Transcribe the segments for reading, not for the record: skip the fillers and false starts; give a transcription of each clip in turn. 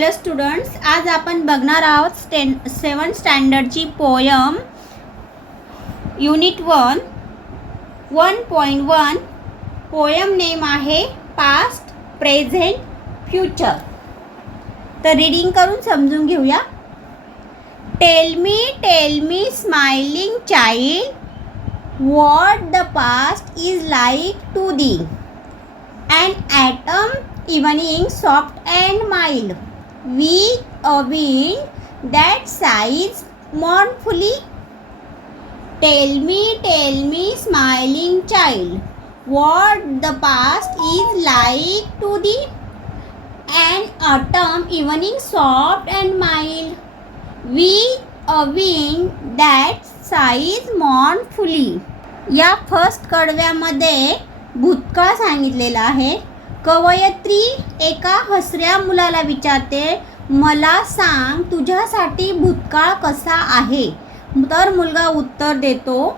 Hello students, आज आपण बघणार आहोत 7th स्टँडर्डची पोयम युनिट 1.1. पोयम नेम आहे पास्ट, प्रेझेंट, फ्युचर. तर रीडिंग करून समजून घेऊया. Tell me smiling child, what the past is like to thee, an atom evening soft and mild, with a wind that sighs mournfully. Tell me smiling child, what the past is like to thee, an autumn evening soft and mild, with a wind that sighs mournfully. या first कडव्यामध्ये भूतकाळ सांगितलेला आहे. कवयत्री एका हसऱ्या मुलाला विचारते, मला सांग तुझ्यासाठी भूतकाळ कसा आहे. तर मुलगा उत्तर देतो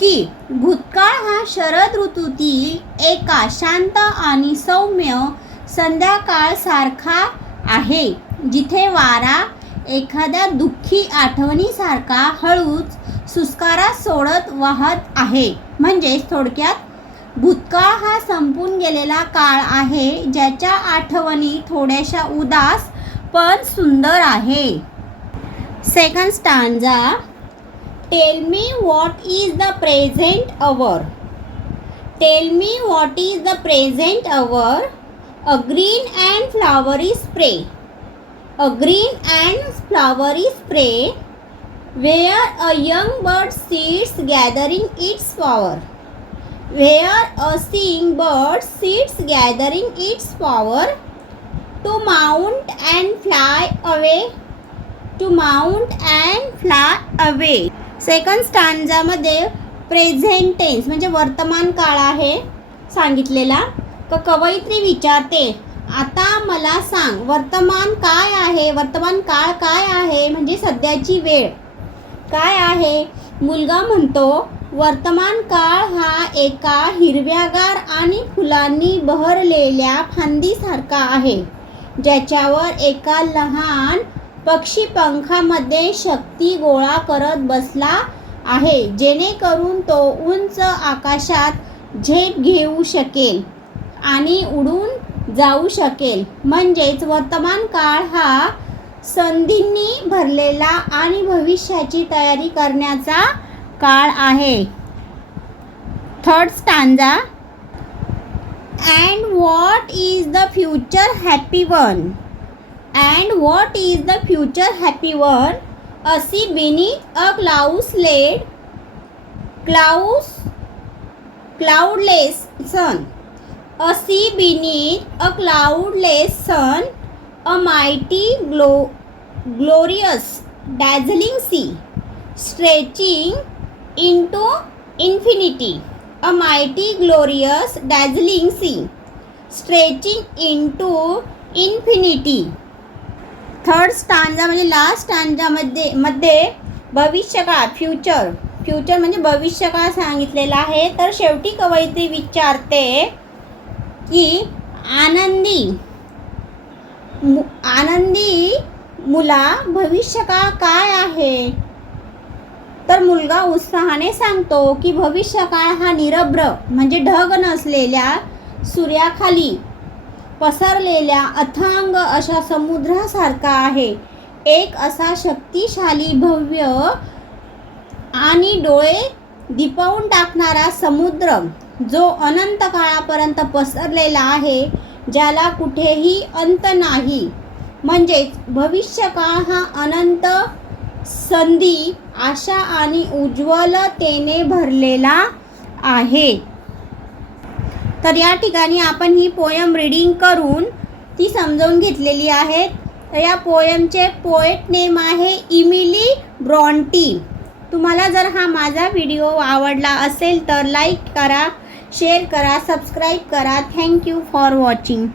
की भूतकाळ हा शरद ऋतूतील एका शांत आणि सौम्य संध्याकाळ सारखा आहे, जिथे वारा एखाद्या दुःखी आठवणीसारखा हळूच सुस्कारा सोडत वाहत आहे. म्हणजे थोडक्यात भूतकाळ हा संपून गेलेला काळ आहे, ज्याच्या आठवणी थोड्याशा उदास पण सुंदर आहे. Second stanza. Tell me what is the present our. Tell me what is the present our. A green and flowery spray. A green and flowery spray, where a young bird sits gathering its flower. Where a singing bird sits gathering its flower, to mount and fly away. To mount and fly away. Second स्टांजामध्ये present tense म्हणजे वर्तमान काळ आहे सांगितलेला. कवयित्री विचारते, आता मला सांग वर्तमान काय आहे. वर्तमान काळ काय आहे म्हणजे सध्याची वेळ काय आहे. मुलगा म्हणतो, वर्तमान काळ हा एका हिरव्यागार आणि फुलांनी बहरलेल्या फांदीसारखा आहे, ज्याच्यावर एका लहान पक्षी पंखामध्ये शक्ती गोळा करत बसला आहे, जेणेकरून तो उंच आकाशात झेप घेऊ शकेल आणि उडून जाऊ शकेल. म्हणजेच वर्तमान काळ हा संधींनी भरलेला आणि भविष्याची तयारी करण्याचा काळ आहे. Third stanza. And what is the future happy one. And what is the future happy one. A sea beneath a cloudless sun. A sea beneath a cloudless sun, a mighty glorious dazzling sea, stretching into infinity. A mighty glorious dazzling sea, stretching into infinity. Third stanza म्हणजे last स्टांजामध्ये भविष्यकाळ future म्हणजे भविष्यकाळ सांगितलेला आहे. तर शेवटी कवयित्री विचारते की आनंदी मुला भविष्यकाळ काय आहे. तर मुलगा उत्साहाने सांगतो की भविष्यकाळ हा निरभ्र म्हणजे ढग नसलेल्या सूर्याखाली पसरलेल्या अथांग अशा समुद्रासारखा आहे. एक असा शक्तिशाली भव्य आणि डोळे दिपवून टाकणारा समुद्र, जो अनंत काळापर्यंत पसरलेला आहे, ज्याला कुठेही अंत नाही. म्हणजेच भविष्यकाळ हा अनंत संधी, आशा आणि उज्ज्वलतेने भरलेला आहे. तर या ठिकाणी आपण ही पोयम रीडिंग करून ती समजावून घेतलेली आहे. तर या पोयमचे पोएट नेम आहे इमिली ब्रॉन्टी. तुम्हाला जर हा माझा व्हिडिओ आवडला असेल तर लाईक करा, शेअर करा, सबस्क्राईब करा. Thank you for watching.